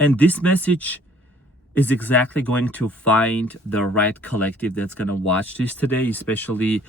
And this message is exactly going to find the right collective that's going to watch this today, especially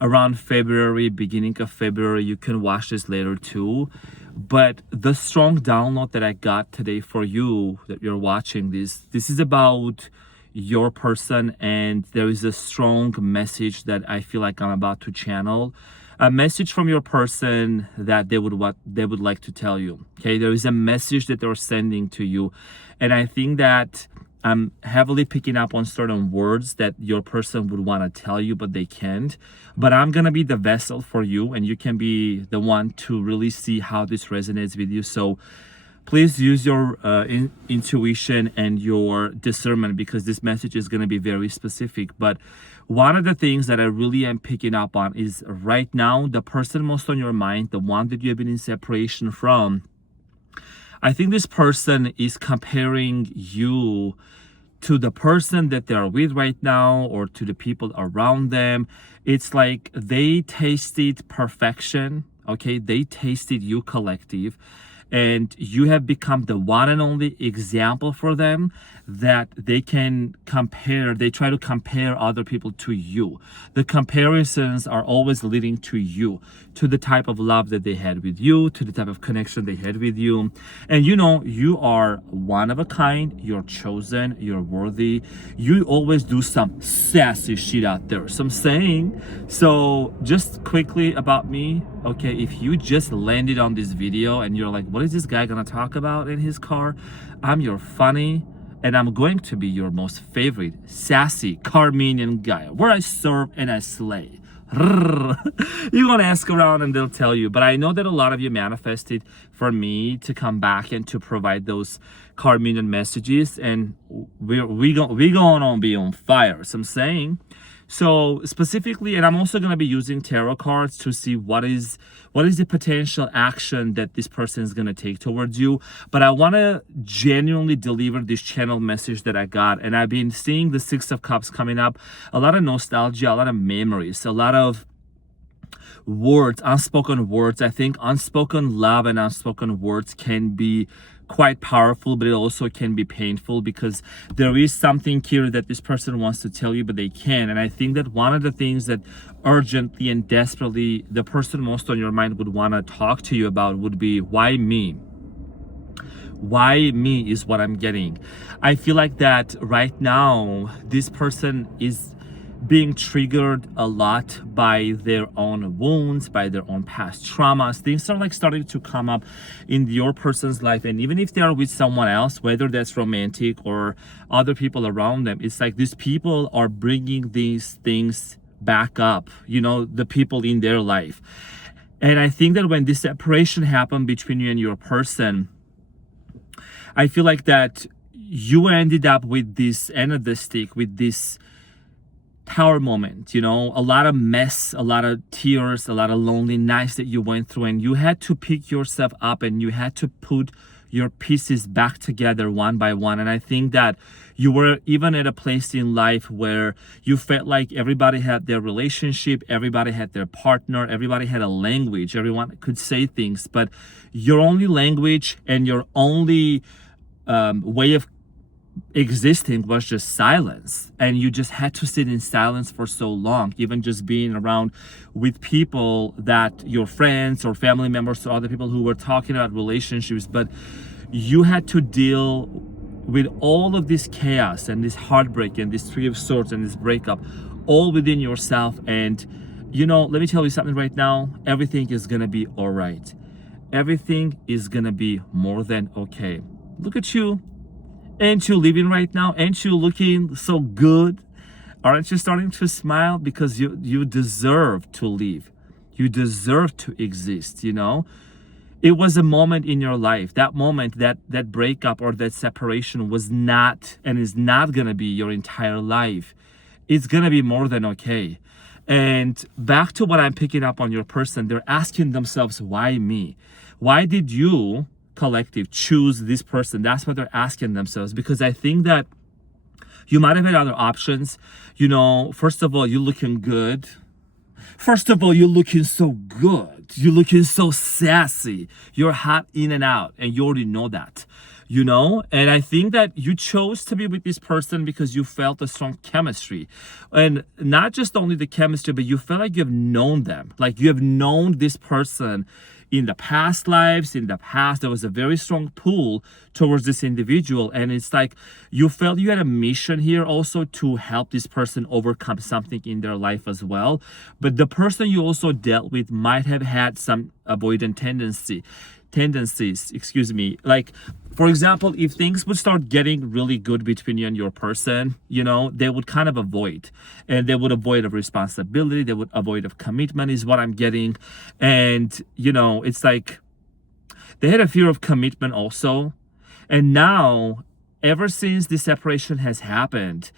around February, beginning of February. You can watch this later too. But the strong download that I got today for you that you're watching this is about your person, and there is a strong message that I feel like I'm about to channel. A message from your person that they would like to tell you. Okay, there is a message that they're sending to you, and I think that I'm heavily picking up on certain words that your person would want to tell you, but they can't. But I'm gonna be the vessel for you, and you can be the one to really see how this resonates with you. So please use your intuition and your discernment, because this message is going to be very specific. But one of the things that I really am picking up on is right now, the person most on your mind, the one that you have been in separation from, I think this person is comparing you to the person that they're with right now, or to the people around them. It's like they tasted perfection, okay? They tasted you, collective. And you have become the one and only example for them that they can compare. They try to compare other people to you. The comparisons are always leading to you, to the type of love that they had with you, to the type of connection they had with you. And you know, you are one of a kind, you're chosen, you're worthy. You always do some sassy shit out there. So I'm saying, so just quickly about me, okay, if you just landed on this video and you're like, what is this guy gonna talk about in his car? I'm your funny, and I'm going to be your most favorite sassy Carmenian guy, where I serve and I slay. You want to ask around and they'll tell you. But I know that a lot of you manifested for me to come back and to provide those Carmenian messages, and we going on be on fire. So I'm saying, so specifically, and I'm also going to be using tarot cards to see what is the potential action that this person is going to take towards you. But I want to genuinely deliver this channel message that I got. And I've been seeing the Six of Cups coming up, a lot of nostalgia, a lot of memories, a lot of words, unspoken words. I think unspoken love and unspoken words can be quite powerful, but it also can be painful, because there is something here that this person wants to tell you, but they can't. And I think that one of the things that urgently and desperately the person most on your mind would want to talk to you about would be, why me? Why me is what I'm getting. I feel like that right now, this person is being triggered a lot by their own wounds, by their own past traumas. Things are like starting to come up in your person's life. And even if they are with someone else, whether that's romantic or other people around them, it's like these people are bringing these things back up, you know, the people in their life. And I think that when this separation happened between you and your person, I feel like that you ended up with this end of the stick, with this tower moment, you know, a lot of mess, a lot of tears, a lot of lonely nights that you went through, and you had to pick yourself up and you had to put your pieces back together one by one. And I think that you were even at a place in life where you felt like everybody had their relationship, everybody had their partner, everybody had a language, everyone could say things, but your only language and your only way of existing was just silence. And you just had to sit in silence for so long, even just being around with people that your friends or family members or other people who were talking about relationships. But you had to deal with all of this chaos and this heartbreak and this Three of Swords and this breakup all within yourself. And you know, let me tell you something right now, everything is gonna be all right. Everything is gonna be more than okay. Look at you. Ain't you living right now? Ain't you looking so good? Aren't you starting to smile? Because you deserve to live. You deserve to exist, you know? It was a moment in your life. That moment, that breakup or that separation was not and is not gonna be your entire life. It's gonna be more than okay. And back to what I'm picking up on your person, they're asking themselves, why me? Why did you, collective, choose this person? That's what they're asking themselves, because I think that you might have had other options. You know, first of all, you're looking good. First of all, you're looking so good. You're looking so sassy. You're hot in and out, and you already know that. And I think that you chose to be with this person because you felt a strong chemistry. And not just only the chemistry, but you felt like you have known them. Like you have known this person in the past lives, in the past. There was a very strong pull towards this individual. And it's like you felt you had a mission here also to help this person overcome something in their life as well. But the person you also dealt with might have had some avoidant tendencies, like, for example, if things would start getting really good between you and your person, they would kind of avoid, and they would avoid of responsibility, they would avoid of commitment is what I'm getting. And it's like they had a fear of commitment also. And now, ever since the separation has happened,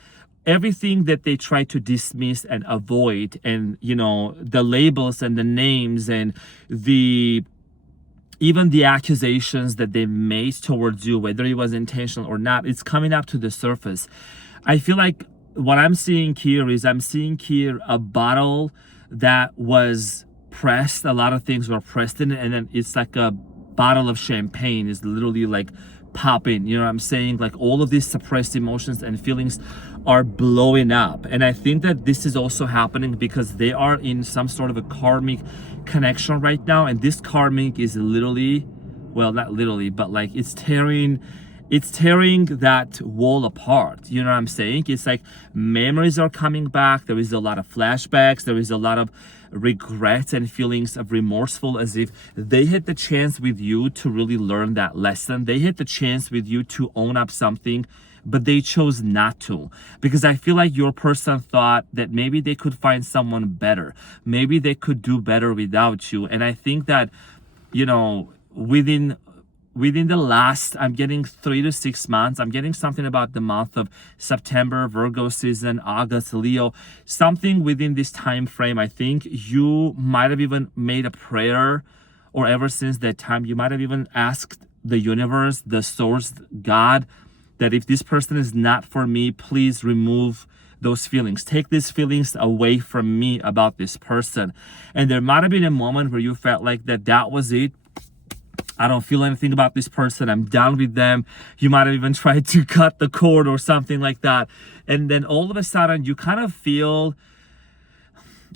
everything that they try to dismiss and avoid, and the labels and the names and even the accusations that they made towards you, whether it was intentional or not, it's coming up to the surface. I feel like what I'm seeing here a bottle that was pressed. A lot of things were pressed in it, and then it's like a bottle of champagne is literally like popping. You know what I'm saying? Like all of these suppressed emotions and feelings are blowing up. And I think that this is also happening because they are in some sort of a karmic connection right now. And this karmic is literally, well, not literally, but like it's tearing that wall apart. You know what I'm saying? It's like memories are coming back. There is a lot of flashbacks. There is a lot of regrets and feelings of remorseful, as if they had the chance with you to really learn that lesson. They had the chance with you to own up something, but they chose not to, because I feel like your person thought that maybe they could find someone better. Maybe they could do better without you. And I think that, within the last, I'm getting 3 to 6 months. I'm getting something about the month of September, Virgo season, August, Leo, something within this time frame. I think you might have even made a prayer, or ever since that time, you might have even asked the universe, the source, God, that if this person is not for me, please remove those feelings. Take these feelings away from me about this person. And there might have been a moment where you felt like that was it. I don't feel anything about this person. I'm done with them. You might have even tried to cut the cord or something like that. And then all of a sudden you kind of feel,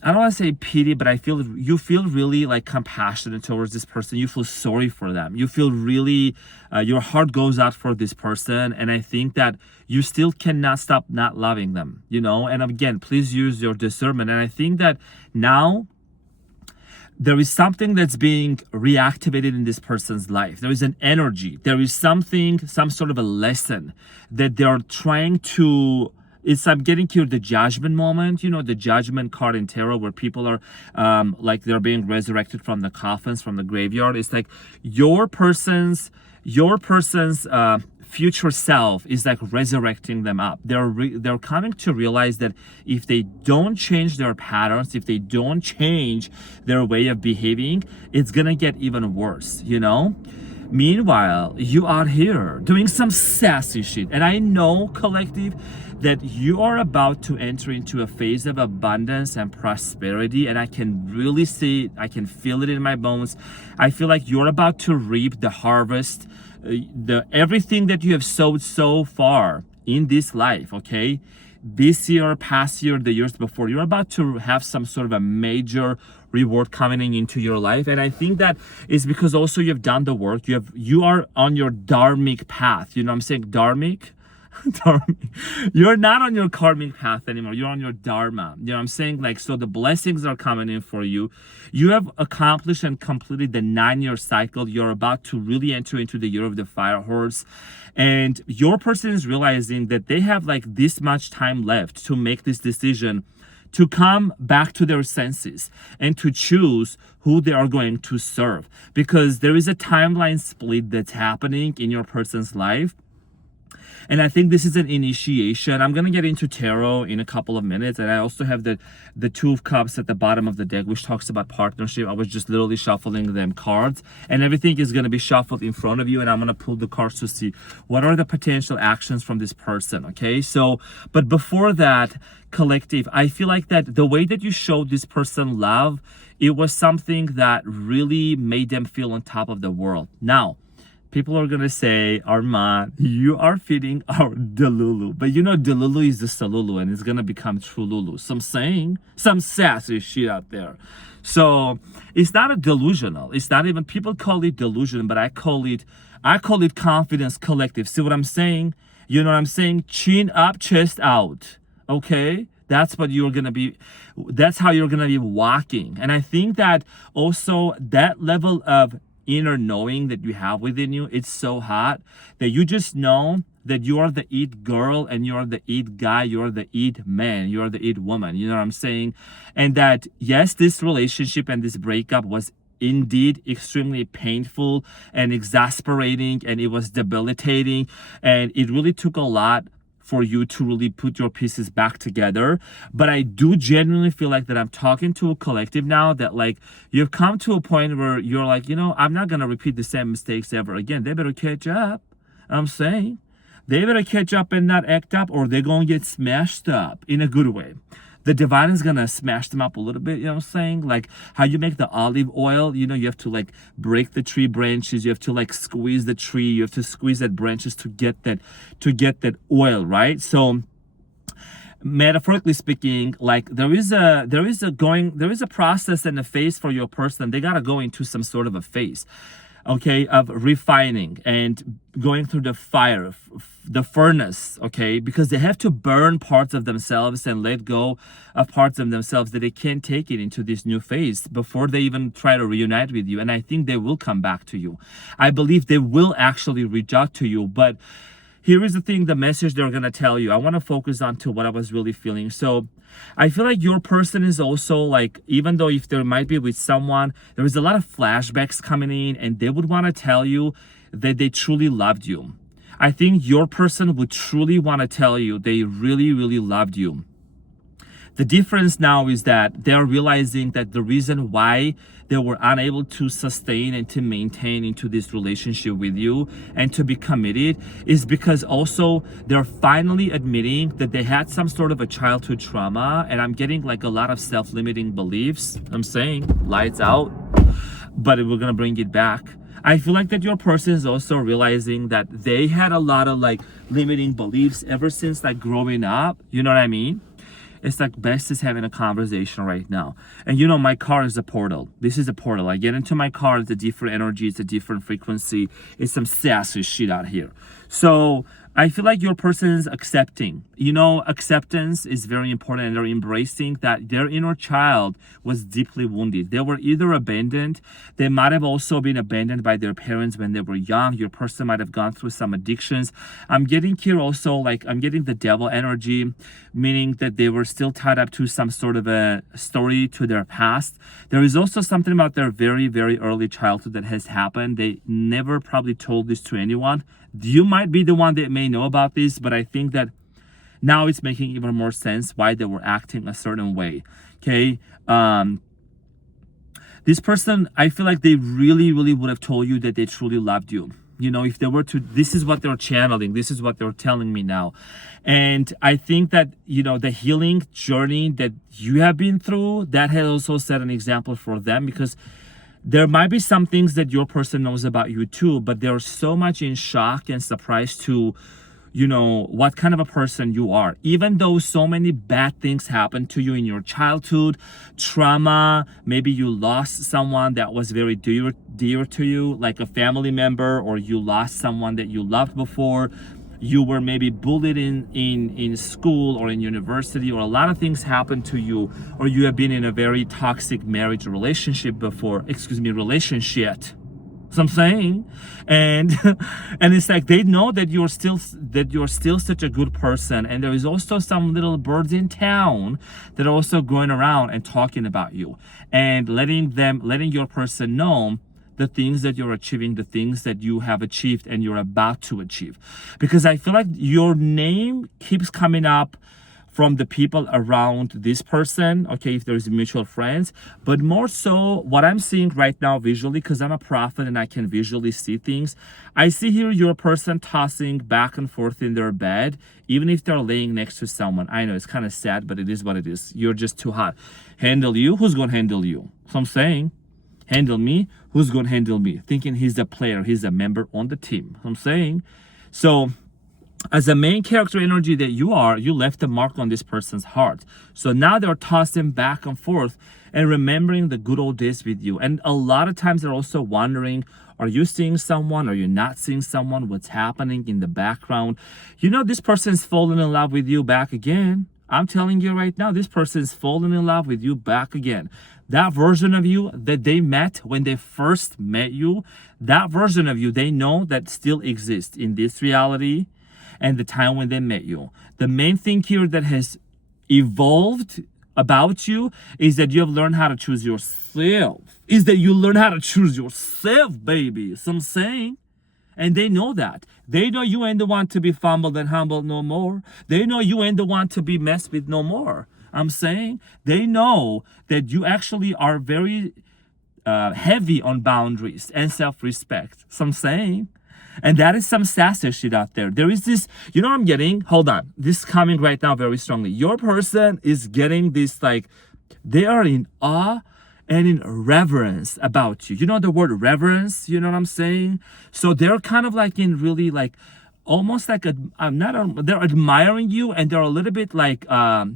I don't want to say pity, but you feel really like compassionate towards this person. You feel sorry for them. You feel really, your heart goes out for this person. And I think that you still cannot stop not loving them, and again, please use your discernment. And I think that now there is something that's being reactivated in this person's life. There is an energy. There is some sort of a lesson that they're trying to. I'm getting here the judgment moment, the judgment card in tarot, where people are like they're being resurrected from the coffins, from the graveyard. It's like your person's future self is like resurrecting them up. They're coming to realize that if they don't change their patterns, if they don't change their way of behaving, it's gonna get even worse, Meanwhile, you are here doing some sassy shit. And I know, collective, that you are about to enter into a phase of abundance and prosperity. And I can really see it. I can feel it in my bones. I feel like you're about to reap the harvest, everything that you have sowed so far in this life, okay? This year, past year, the years before, you're about to have some sort of a major reward coming into your life. And I think that is because also you've done the work. You are on your dharmic path. You know what I'm saying? Dharmic? You're not on your karmic path anymore. You're on your dharma. You know what I'm saying? Like, so the blessings are coming in for you. You have accomplished and completed the 9-year cycle. You're about to really enter into the year of the fire horse. And your person is realizing that they have like this much time left to make this decision, to come back to their senses and to choose who they are going to serve. Because there is a timeline split that's happening in your person's life. And I think this is an initiation. I'm going to get into tarot in a couple of minutes. And I also have the Two of Cups at the bottom of the deck, which talks about partnership. I was just literally shuffling them cards. And everything is going to be shuffled in front of you. And I'm going to pull the cards to see what are the potential actions from this person, okay? So, but before that, collective, I feel like that the way that you showed this person love, it was something that really made them feel on top of the world. Now, People are gonna say, Arman, you are feeding our Delulu. But you know, Delulu is the Salulu and it's gonna become Trululu. So I'm saying, some sassy shit out there. So it's not a delusional. It's not even, people call it delusion, but I call it confidence collective. See what I'm saying? You know what I'm saying? Chin up, chest out. Okay? That's what you're gonna be, that's how you're gonna be walking. And I think that also that level of inner knowing that you have within you, it's so hot that you just know that you are the it girl and you're the it guy, you're the it man, you're the it woman. You know what I'm saying? And that, yes, this relationship and this breakup was indeed extremely painful and exasperating, and it was debilitating, and it really took a lot for you to really put your pieces back together. But I do genuinely feel like that I'm talking to a collective now, that like you've come to a point where you're like, you know, I'm not gonna repeat the same mistakes ever again. They better catch up. I'm saying they better catch up and not act up, or they're gonna get smashed up in a good way. The divine is gonna smash them up a little bit, you know what I'm saying? Like how you make the olive oil, you know, you have to like break the tree branches, you have to like squeeze the tree, you have to squeeze that branches to get that oil, right? So metaphorically speaking, like there is a process and a phase for your person. They gotta go into some sort of a phase, okay, of refining and going through the fire, the furnace, okay, because they have to burn parts of themselves and let go of parts of themselves that they can't take it into this new phase before they even try to reunite with you. And I think they will come back to you. I believe they will actually reach out to you. But here is the thing, the message they're going to tell you. I want to focus on to what I was really feeling. So I feel like your person is also like, even though if there might be with someone, there is a lot of flashbacks coming in, and they would want to tell you that they truly loved you. I think your person would truly want to tell you they really, really loved you. The difference now is that they're realizing that the reason why they were unable to sustain and to maintain into this relationship with you and to be committed is because also they're finally admitting that they had some sort of a childhood trauma. And I'm getting like a lot of self-limiting beliefs. I'm saying lights out, but we're gonna bring it back. I feel like that your person is also realizing that they had a lot of like limiting beliefs ever since like growing up. You know what I mean? It's like best is having a conversation right now. And you know, my car is a portal. This is a portal. I get into my car, it's a different energy, it's a different frequency. It's some sassy shit out here. So I feel like your person is accepting. You know, acceptance is very important, and they're embracing that their inner child was deeply wounded. They were either abandoned, they might have also been abandoned by their parents when they were young. Your person might have gone through some addictions. I'm getting here also, like, I'm getting the devil energy, meaning that they were still tied up to some sort of a story to their past. There is also something about their very, very early childhood that has happened. They never probably told this to anyone. You might be the one that may know about this, but I think that now it's making even more sense why they were acting a certain way. Okay. This person, I feel like they really, really would have told you that they truly loved you. You know, if they were to, this is what they're channeling, this is what they're telling me now. And I think that, you know, the healing journey that you have been through, that has also set an example for them, because there might be some things that your person knows about you too, but they're so much in shock and surprised to, you know, what kind of a person you are. Even though so many bad things happened to you in your childhood, trauma, maybe you lost someone that was very dear to you, like a family member, or you lost someone that you loved before. You were maybe bullied in school or in university, or a lot of things happened to you, or you have been in a very toxic marriage relationship before, relationship. So I'm saying, and it's like they know that you're still such a good person, and there is also some little birds in town that are also going around and talking about you, and letting your person know the things that you're achieving, the things that you have achieved and you're about to achieve. Because I feel like your name keeps coming up from the people around this person, okay, if there's mutual friends, but more so what I'm seeing right now visually, because I'm a prophet and I can visually see things, I see here your person tossing back and forth in their bed, even if they're laying next to someone. I know it's kind of sad, but it is what it is. You're just too hot. Handle you? Who's gonna handle you? So I'm saying, Handle me. Who's going to handle me? Thinking he's a player, he's a member on the team. I'm saying. So as a main character energy that you are, you left a mark on this person's heart. So now they're tossing back and forth and remembering the good old days with you. And a lot of times they're also wondering, are you seeing someone? Are you not seeing someone? What's happening in the background? You know, this person's falling in love with you back again. I'm telling you right now, this person's falling in love with you back again. That version of you that they met when they first met you, that version of you, they know that still exists in this reality and the time when they met you. The main thing here that has evolved about you is that you have learned how to choose yourself. Is that you learn how to choose yourself, baby. So I'm saying. And they know that. They know you ain't the one to be fumbled and humbled no more. They know you ain't the one to be messed with no more. I'm saying they know that you actually are very heavy on boundaries and self-respect. So I'm saying. And that is some sassy shit out there. There is this, you know what I'm getting? Hold on. This is coming right now very strongly. Your person is getting this, like, they are in awe and in reverence about you. You know the word reverence? You know what I'm saying? So they're kind of like in really like, almost like, they're admiring you and they're a little bit like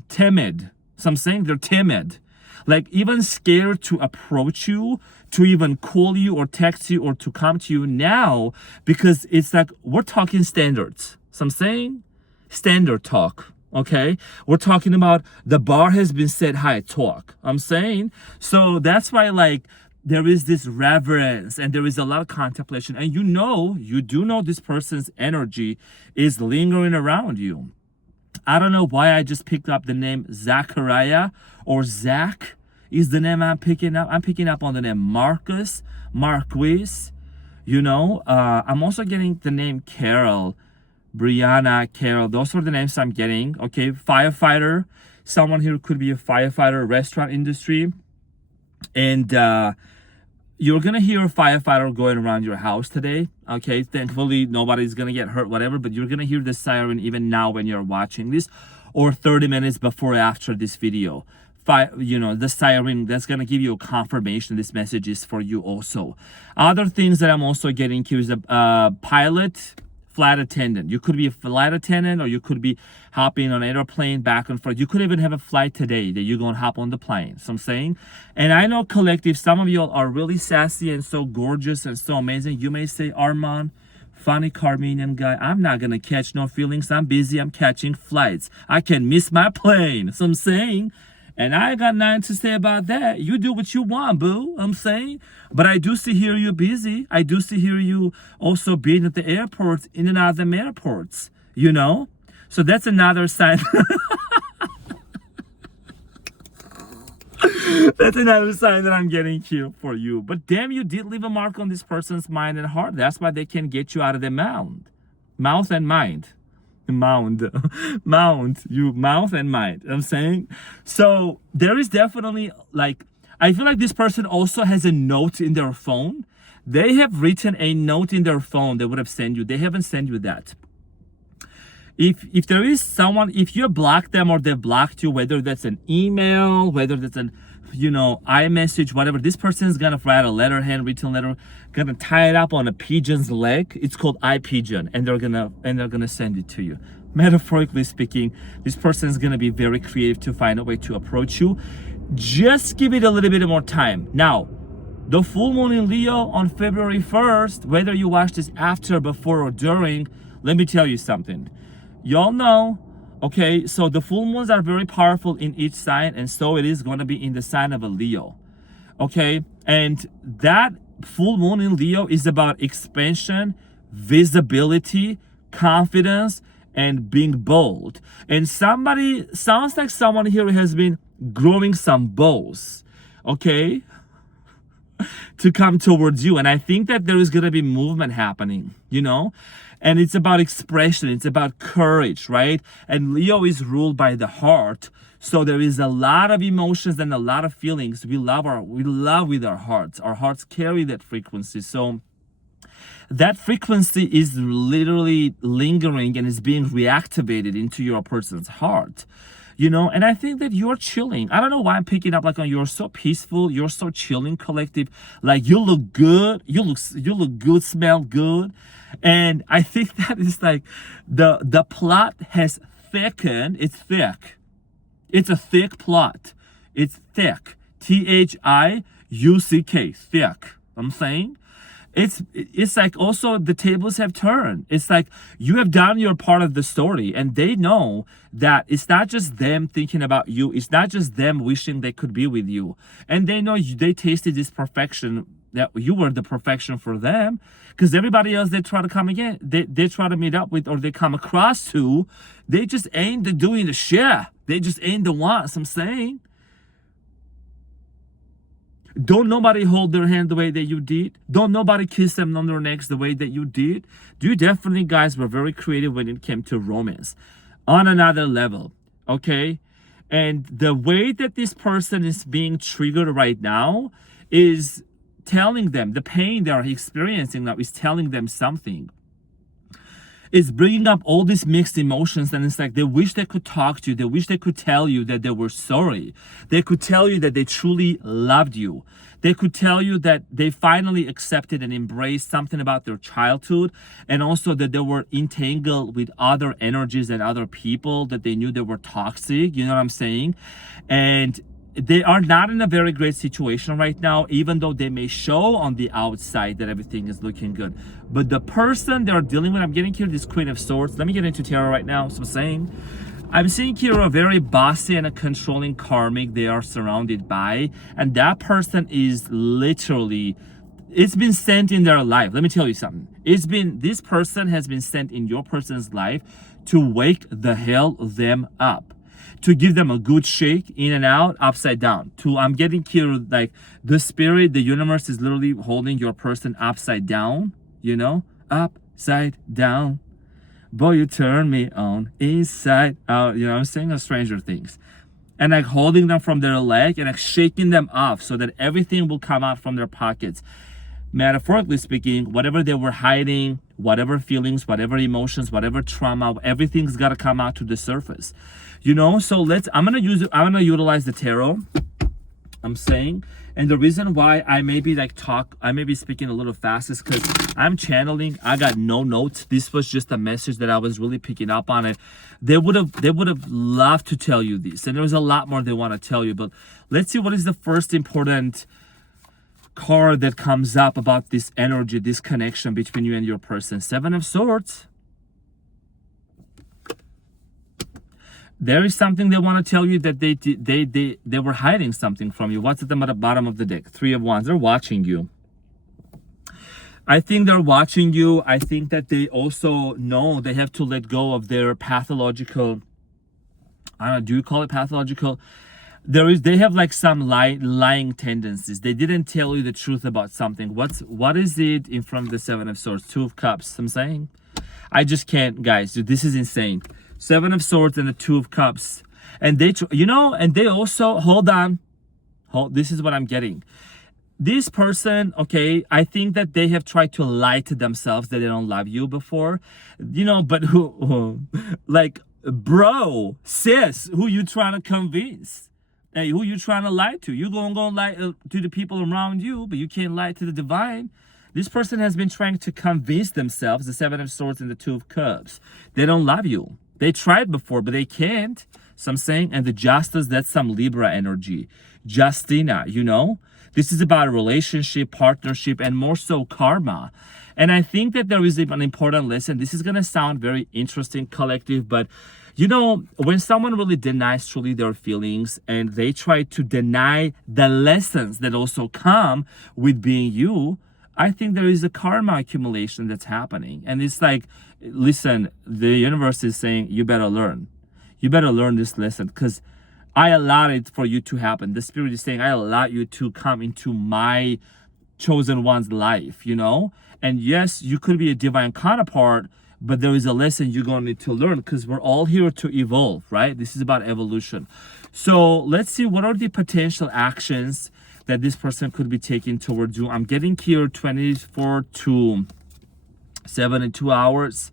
timid. So I'm saying they're timid. Like even scared to approach you, to even call you or text you or to come to you now, because it's like we're talking standards. So I'm saying standard talk. Okay, we're talking about the bar has been set high talk. I'm saying, so that's why like there is this reverence and there is a lot of contemplation, and you do know this person's energy is lingering around you. I don't know why I just picked up the name Zachariah, or Zach is the name I'm picking up. I'm picking up on the name Marcus, Marquis. I'm also getting the name Carol, Brianna, Carol. Those are the names I'm getting. Okay, firefighter. Someone here could be a firefighter, restaurant industry. And you're going to hear a firefighter going around your house today. Okay, thankfully, nobody's going to get hurt, whatever. But you're going to hear the siren even now when you're watching this, or 30 minutes before or after this video. The siren, that's going to give you a confirmation this message is for you also. Other things that I'm also getting here is a pilot, flight attendant. You could be a flight attendant, or you could be hopping on an airplane back and forth. You could even have a flight today that you're going to hop on the plane. So I'm saying, and I know collective, some of you are really sassy and so gorgeous and so amazing. You may say, Arman, funny Carmenian guy, I'm not going to catch no feelings. I'm busy. I'm catching flights. I can miss my plane. So I'm saying, and I got nothing to say about that. You do what you want, boo. I'm saying. But I do see here you busy. I do see here you also being at the airports, in and out of them airports, So that's another sign. That's another sign that I'm getting here for you. But damn, you did leave a mark on this person's mind and heart. That's why they can get you out of their mouth and mind. Mouth and mind. I'm saying, so there is definitely like, I feel like this person also has a note in their phone. They have written a note in their phone they would have sent you. They haven't sent you that. If there is someone, if you blocked them or they blocked you, whether that's an email, whether that's an iMessage, whatever, this person is gonna write a letter, handwritten letter, gonna tie it up on a pigeon's leg. It's called iPigeon, and they're gonna send it to you. Metaphorically speaking, this person is gonna be very creative to find a way to approach you. Just give it a little bit more time. Now, the full moon in Leo on February 1st, whether you watch this after, before, or during, let me tell you something. Y'all know. Okay, so the full moons are very powerful in each sign, and so it is going to be in the sign of a Leo. Okay, and that full moon in Leo is about expansion, visibility, confidence, and being bold. And sounds like someone here has been growing some bows, okay, to come towards you. And I think that there is going to be movement happening, and it's about expression, it's about courage, right? And Leo is ruled by the heart, so there is a lot of emotions and a lot of feelings. We love with our hearts. Our hearts carry that frequency. So that frequency is literally lingering and is being reactivated into your person's heart. you know. And I think that you're chilling. I don't know why I'm picking up like on you're so peaceful, you're so chilling, collective. Like you look good, you look good, smell good. And I think that is like the plot has thickened. It's thick. It's a thick plot. It's thick. Thiuck. Thick. I'm saying it's like also the tables have turned. It's like you have done your part of the story, and they know that it's not just them thinking about you. It's not just them wishing they could be with you, and they know they tasted this perfection, that you were the perfection for them. Because everybody else they try to come again, they try to meet up with, or they come across to, they just ain't the doing the shit. They just ain't the ones. I'm saying, don't nobody hold their hand the way that you did. Don't nobody kiss them on their necks the way that you did. You definitely, guys, were very creative when it came to romance on another level, okay? And the way that this person is being triggered right now is telling them, the pain they are experiencing now is telling them something. It's bringing up all these mixed emotions, and it's like they wish they could talk to you. They wish they could tell you that they were sorry. They could tell you that they truly loved you. They could tell you that they finally accepted and embraced something about their childhood, and also that they were entangled with other energies and other people, that they knew they were toxic. You know what I'm saying? And they are not in a very great situation right now, even though they may show on the outside that everything is looking good. But the person they're dealing with, I'm getting here this Queen of Swords. Let me get into tarot right now. So I'm seeing here a very bossy and a controlling karmic they are surrounded by. And that person is literally, it's been sent in their life. Let me tell you something. This person has been sent in your person's life to wake the hell them up, to give them a good shake, in and out, upside down. I'm getting here like the spirit, the universe is literally holding your person upside down, you know, upside down. Boy, you turn me on, inside out. You know, I'm saying Stranger Things. And like holding them from their leg and like shaking them off so that everything will come out from their pockets. Metaphorically speaking, whatever they were hiding, whatever feelings, whatever emotions, whatever trauma, everything's got to come out to the surface, you know. So I'm gonna utilize the tarot, I'm saying. And the reason why I may be speaking a little fast is because I'm channeling. I got no notes. This was just a message that I was really picking up on it. They would have loved to tell you this, and there was a lot more they want to tell you. But let's see what is the first important card that comes up about this energy, this connection between you and your person. Seven of Swords. There is something they want to tell you, that they were hiding something from you. What's at the bottom of the deck? Three of Wands. They're watching you. I think they're watching you. I think that they also know they have to let go of their pathological, I don't know, do you call it pathological? They have like some lying tendencies. They didn't tell you the truth about something. What is it in front of the Seven of Swords? Two of Cups. I'm saying, I just can't, guys. This is insane. Seven of Swords and the Two of Cups, and they also hold on. This is what I'm getting. This person, okay, I think that they have tried to lie to themselves that they don't love you before, you know. But like, bro, sis, who you trying to convince? Hey, who you trying to lie to? You gonna lie to the people around you, but you can't lie to the divine. This person has been trying to convince themselves, the Seven of Swords and the Two of Cups, they don't love you. They tried before, but they can't. So I'm saying, and the Justice, that's some Libra energy. Justina, you know? This is about a relationship, partnership, and more so karma. And I think that there is an important lesson. This is going to sound very interesting, collective, but you know, when someone really denies truly their feelings and they try to deny the lessons that also come with being you, I think there is a karma accumulation that's happening. And it's like, listen, the universe is saying, you better learn. You better learn this lesson, because I allowed it for you to happen. The spirit is saying, I allow you to come into my chosen one's life, you know? And yes, you could be a divine counterpart, but there is a lesson you're going to need to learn, because we're all here to evolve, right? This is about evolution. So let's see, what are the potential actions that this person could be taking towards you. I'm getting here 24 to 72 hours.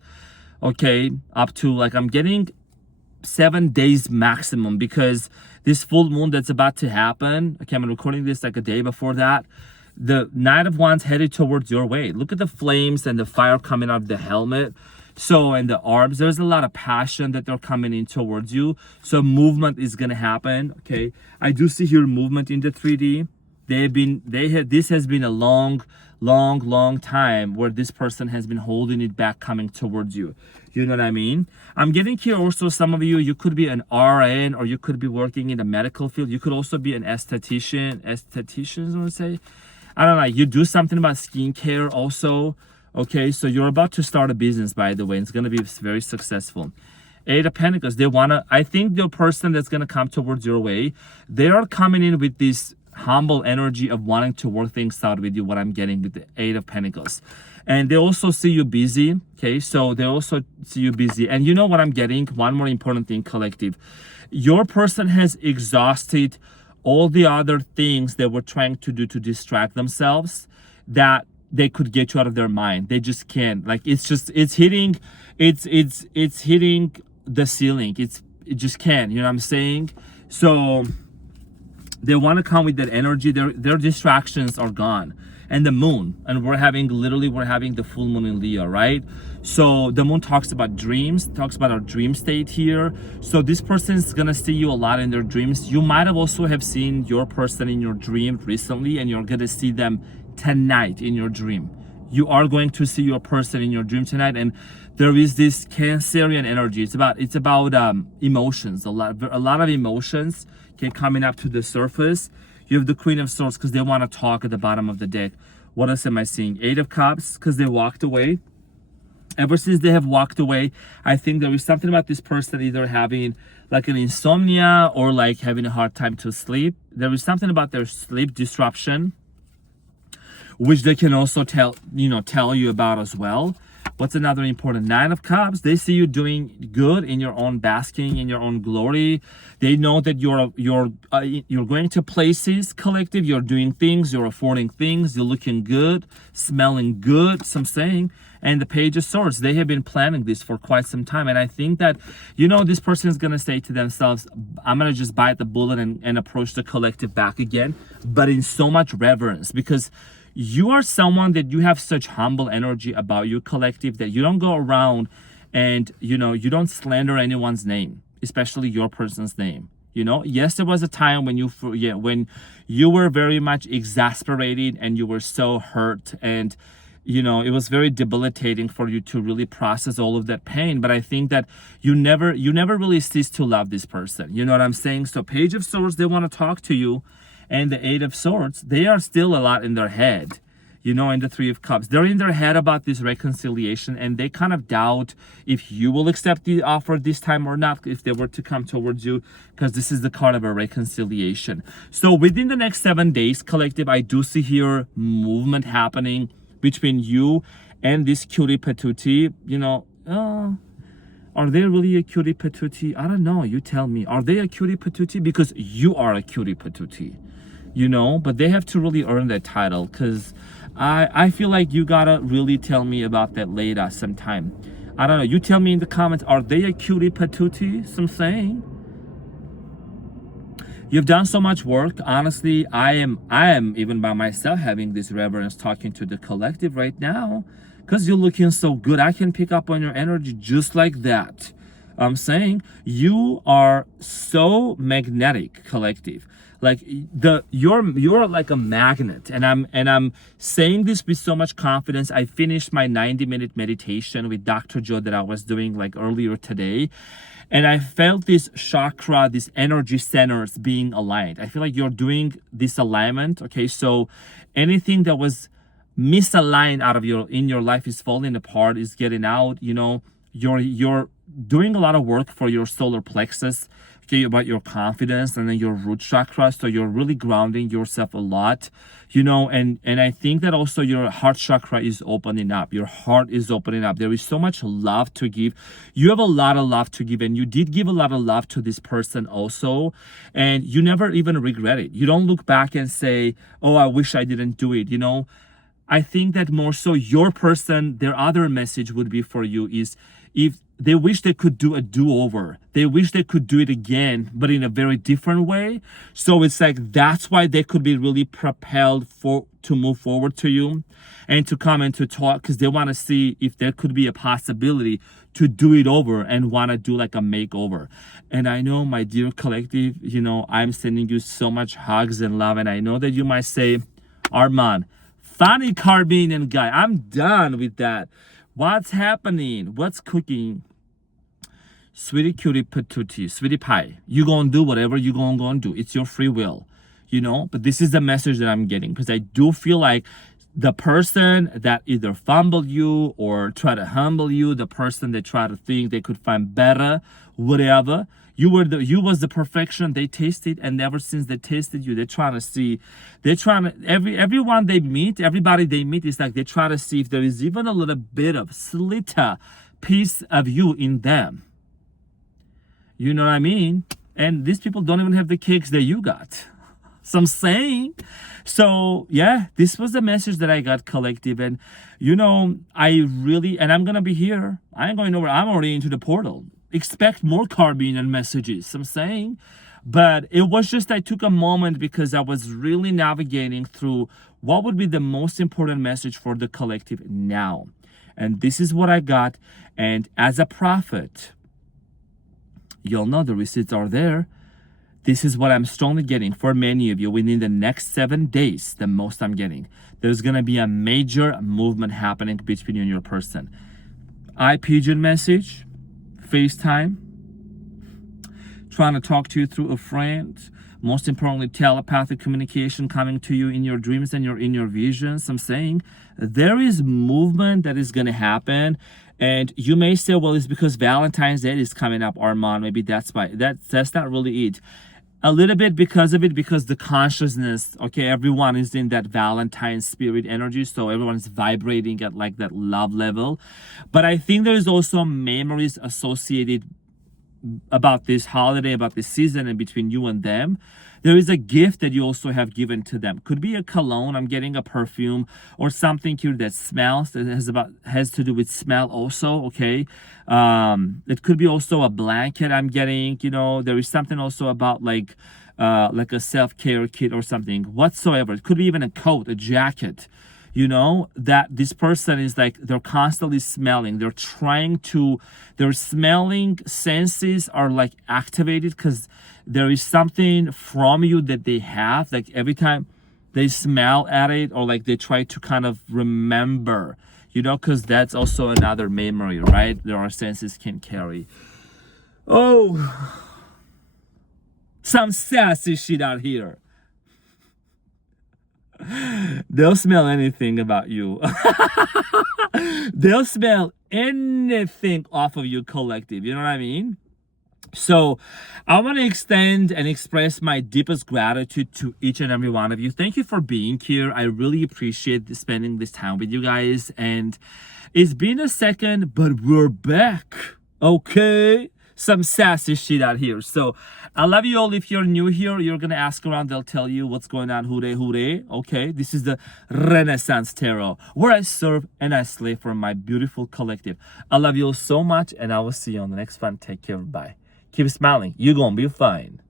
Okay, up to, like, I'm getting 7 days maximum, because this full moon that's about to happen, okay, I'm recording this like a day before that, the Knight of Wands headed towards your way. Look at the flames and the fire coming out of the helmet. So, and the arms, there's a lot of passion that they're coming in towards you. So movement is going to happen. Okay. I do see here movement in the 3D. This has been a long time where this person has been holding it back, coming towards you. You know what I mean? I'm getting here also, some of you could be an RN, or you could be working in the medical field. You could also be an esthetician, I want to say. I don't know, you do something about skincare also. Okay, so you're about to start a business, by the way. It's going to be very successful. 8 of Pentacles, I think the person that's going to come towards your way, they are coming in with this humble energy of wanting to work things out with you, what I'm getting with the 8 of Pentacles. And they also see you busy, okay? So they also see you busy. And you know what I'm getting? One more important thing, collective. Your person has exhausted all the other things they were trying to do to distract themselves, that they could get you out of their mind. They just can't. Like, it's hitting the ceiling. It just can't. You know what I'm saying? So they want to come with that energy. Their distractions are gone. And the moon, and we're having the full moon in Leo, right? So the moon talks about dreams, talks about our dream state here. So this person is gonna see you a lot in their dreams. You might have also have seen your person in your dream recently, and you're gonna see them tonight in your dream. You are going to see your person in your dream tonight, and there is this Cancerian energy. It's about emotions, a lot of emotions coming up to the surface. You have the Queen of Swords, because they want to talk at the bottom of the deck. What else am I seeing? 8 of Cups, because they walked away. Ever since they have walked away, I think there is something about this person either having like an insomnia, or like having a hard time to sleep. There is something about their sleep disruption, which they can also tell you about as well. What's another important? 9 of Cups. They see you doing good in your own, basking in your own glory. They know that you're going to places, collective. You're doing things. You're affording things. You're looking good, smelling good. Some saying. And the Page of Swords. They have been planning this for quite some time. And I think that this person is gonna say to themselves, "I'm gonna just bite the bullet and approach the collective back again," but in so much reverence, because you are someone that you have such humble energy about your collective, that you don't go around and you don't slander anyone's name, especially your person's name. Yes, there was a time when you were very much exasperated, and you were so hurt, and it was very debilitating for you to really process all of that pain. But I think that you never really cease to love this person. You know what I'm saying? So Page of Swords, they want to talk to you. And the 8 of Swords, they are still a lot in their head, and the 3 of Cups. They're in their head about this reconciliation, and they kind of doubt if you will accept the offer this time or not, if they were to come towards you, because this is the card of a reconciliation. So within the next 7 days, collective, I do see here movement happening between you and this cutie patootie. Are they really a cutie patootie? I don't know. You tell me. Are they a cutie patootie? Because you are a cutie patootie. But they have to really earn that title, because I feel like you gotta really tell me about that later sometime. I don't know. You tell me in the comments, are they a cutie patootie? Some saying. You've done so much work. Honestly, I am even by myself having this reverence, talking to the collective right now, because you're looking so good. I can pick up on your energy just like that. I'm saying you are so magnetic, collective. Like you're like a magnet, and I'm saying this with so much confidence. I finished my 90-minute meditation with Dr. Joe that I was doing like earlier today, and I felt this chakra, this energy centers being aligned. I feel like you're doing this alignment. Okay, so anything that was misaligned in your life is falling apart, is getting out. You're doing a lot of work for your solar plexus, okay, about your confidence, and then your root chakra. So you're really grounding yourself a lot, and I think that also your heart chakra is opening up. Your heart is opening up. There is so much love to give. You have a lot of love to give, and you did give a lot of love to this person also, and you never even regret it. You don't look back and say, "Oh, I wish I didn't do it." I think that more so your person, their other message would be for you is if they wish they could do a do-over. They wish they could do it again, but in a very different way. So it's like that's why they could be really propelled to move forward to you and to come and to talk, because they want to see if there could be a possibility to do it over and want to do like a makeover. And I know, my dear collective, I'm sending you so much hugs and love. And I know that you might say, Arman, funny Caribbean guy, I'm done with that. What's happening? What's cooking? Sweetie cutie patootie, sweetie pie. You gonna do whatever you gonna do. It's your free will, But this is the message that I'm getting, because I do feel like the person that either fumbled you or try to humble you, the person that try to think they could find better, whatever. You was the perfection they tasted, and ever since they tasted you, everyone they meet, everybody they meet is like they try to see if there is even a little bit of slitter piece of you in them. You know what I mean? And these people don't even have the cakes that you got. So I'm saying. So yeah, this was the message that I got, collective. And and I'm gonna be here. I ain't going nowhere. I'm already into the portal. Expect more Caribbean messages, I'm saying. But it was just, I took a moment because I was really navigating through what would be the most important message for the collective now. And this is what I got. And as a prophet, you'll know the receipts are there. This is what I'm strongly getting for many of you within the next 7 days, the most I'm getting. There's going to be a major movement happening between you and your person. iPigeon message, FaceTime, trying to talk to you through a friend. Most importantly, telepathic communication coming to you in your dreams and in your visions. I'm saying there is movement that is going to happen. And you may say, well, it's because Valentine's Day is coming up, Arman. Maybe that's why. That's not really it. A little bit because of it, because the consciousness, okay, everyone is in that Valentine spirit energy, so everyone's vibrating at like that love level. But I think there's also memories associated about this holiday, about this season, and between you and them. There is a gift that you also have given to them. Could be a cologne, I'm getting a perfume, or something here that smells, that has to do with smell also, okay? It could be also a blanket I'm getting, there is something also about like a self-care kit or something whatsoever. It could be even a coat, a jacket, that this person is like, they're constantly smelling. Their smelling senses are like activated because there is something from you that they have. Like every time they smell at it, or like they try to kind of remember, because that's also another memory, right? That our senses can carry. Oh, some sassy shit out here. They'll smell anything about you. They'll smell anything off of you, collective. You know what I mean? So I want to extend and express my deepest gratitude to each and every one of you. Thank you for being here. I really appreciate spending this time with you guys. And it's been a second, but we're back. Okay? Some sassy shit out here. So I love you all. If you're new here, you're gonna ask around, they'll tell you what's going on. Hure. Okay, this is the Renaissance Tarot, where I serve and I slay for my beautiful collective. I love you all so much, and I will see you on the next one. Take care. Bye. Keep smiling. You're gonna be fine.